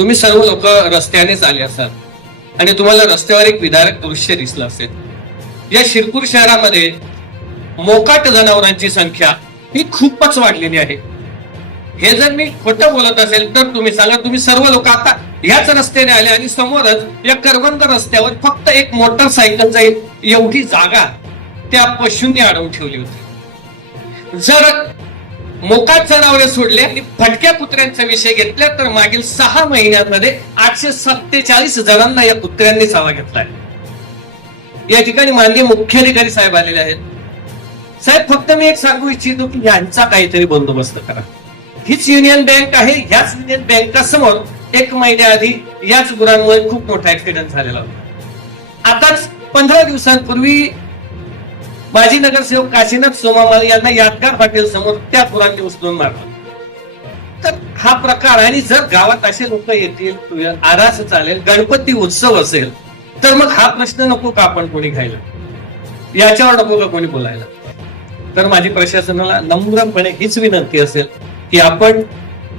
तुम्ही सर्व लोक रस्त्यानेच आले असाल. आणि तुम्हाला रस्त्यावर एक विदारक दृश्य दिसलं असेल. या शिरपूर शहरामध्ये मोकाट जनावरांची संख्या ही खूपच वाढलेली आहे. हे जर मी खोटं बोलत असेल तर तुम्ही सांगा तुम्ही सर्व लोक आता ह्याच रस्त्याने आले आणि समोरच या करवंद रस्त्यावर फक्त एक मोटरसायकल जाईल एवढी जागा त्या पशूंनी अडवून ठेवली होती. जर मोकाट जनावरे सोडले आणि फटक्या कुत्र्यांचा विषय घेतला तर मागील सहा महिन्यांमध्ये आठशे सत्तेचाळीस जणांना या कुत्र्यांनी चावा घेतला या ठिकाणी माननीय मुख्याधिकारी साहेब आलेले आहेत. साहेब फक्त मी एक सांगू इच्छितो की यांचा काहीतरी बंदोबस्त करा. हीच युनियन बँक आहे ह्याच युनियन बँकासमोर एक महिन्याआधी याच गुरांमुळे खूप मोठा ऍक्सिडेंट झालेला होता. आताच पंधरा दिवसांपूर्वी माजी नगरसेवक काशीनाथ सोमामाल यांना यादगार पाटील समोर त्या पुरांनी उचलून मारलं. तर हा प्रकार आणि जर गावात असे लोक येतील आरास चालेल गणपती उत्सव असेल तर मग हा प्रश्न नको का आपण कोणी घ्यायला? याच्यावर नको का कोणी बोलायला? तर माझी प्रशासनाला नम्रपणे हीच विनंती असेल की आपण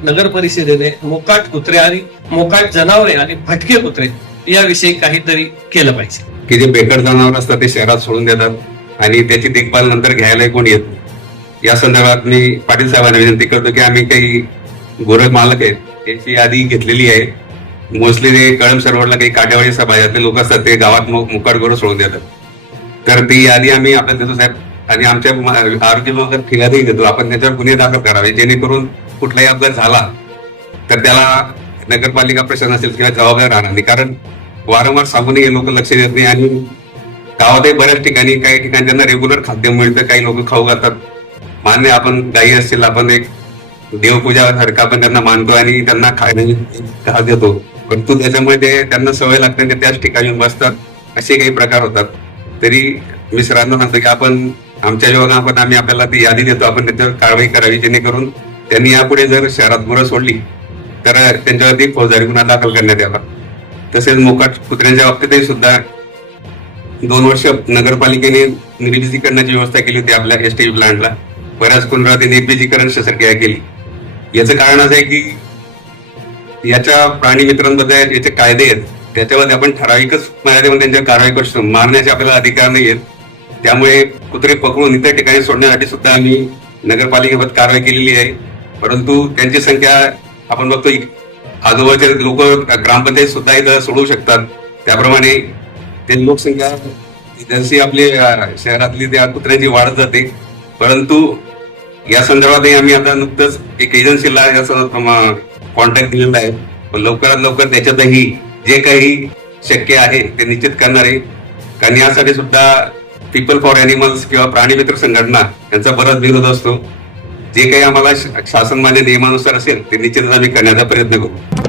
नगर परिषदेने मोकाट कुत्रे आणि मोकाट जनावरे आणि भटके कुत्रे याविषयी काहीतरी केलं पाहिजे. की जे बेकार जनावर असतात ते शहरात सोडून देतात. आणि त्याची देखभाल नंतर घ्यायला कोण येत या संदर्भात मी पाटील साहेबांना विनंती करतो की आम्ही काही गोरख मालक आहेत त्यांची यादी घेतलेली आहे. मोस्टली ते कळम सरोवरला काही काटेवाडी समाजातले लोक असतात ते गावात मुकाट करून सोडून देतात. तर ती यादी आम्ही आपल्या देतो साहेब आणि आमच्या आरोग्य विभागात फिर्यादही देतो. आपण त्याच्यावर गुन्हे दाखल करावे जेणेकरून कुठलाही अपघात झाला तर त्याला नगरपालिका प्रशासन असेल किंवा जबाबदार राहणार नाही. कारण वारंवार सांगूनही हे लोक लक्ष देत नाही आणि गावातही बऱ्याच ठिकाणी काही ठिकाणी त्यांना रेग्युलर खाद्य मिळतं काही लोक खाऊ घालतात. मान्य आपण गायी असतील आपण एक देवपूजा सारखं आपण त्यांना मानतो आणि त्यांना खायला देतो. परंतु त्याच्यामुळे ते त्यांना सवय लागते आणि ते त्याच ठिकाणी बसतात. असे काही प्रकार होतात. तरी मी सरांना सांगतो की आपण आमच्या जेव्हा आपण आम्ही आपल्याला ती यादी देतो आपण त्याच्यावर कारवाई करावी जेणेकरून त्यांनी यापुढे जर शहरात मुलं सोडली तर त्यांच्यावरती फौजदारी गुन्हा दाखल करण्यात यावा. तसेच मोकाट कुत्र्यांच्या बाबतीतही सुद्धा दोन वर्ष नगरपालिकेने निर्बिजीकरणाची व्यवस्था केली होती आपल्या एस टी प्लांटला बऱ्याच कुंडा ते निर्बिजीकरण शस्त्रक्रिया केली. याचं कारण असं आहे की याच्या प्राणी मित्रांबद्दल याचे कायदे आहेत. त्याच्यामध्ये आपण ठराविकच मर्यादेमध्ये त्यांच्या कारवाई करू शकतो. मारण्याचे आपल्याला अधिकार नाही आहेत. त्यामुळे कुत्रे पकडून इतर ठिकाणी सोडण्यासाठी सुद्धा आम्ही नगरपालिकेबाबत कारवाई केलेली आहे. परंतु त्यांची संख्या आपण बघतो इ- आजूबाजूचे लोक ग्रामपंचायत सुद्धा इथं सोडवू शकतात. त्याप्रमाणे ते लोकसंख्या जशी आपली शहरातली त्या कुत्र्याची वाढत जाते. परंतु या संदर्भातही आम्ही आता नुकतंच एक एजन्सीला याचा कॉन्टॅक्ट दिलेला आहे. पण लवकरात लवकर त्याच्यातही जे काही शक्य आहे ते निश्चित करणार आहे. कारण यासाठी सुद्धा पीपल फॉर अॅनिमल्स किंवा प्राणीमित्र संघटना यांचा बराच विरोध असतो. जे काही आम्हाला श- शासन नियमानुसार असेल ते निश्चितच आम्ही करण्याचा प्रयत्न करू.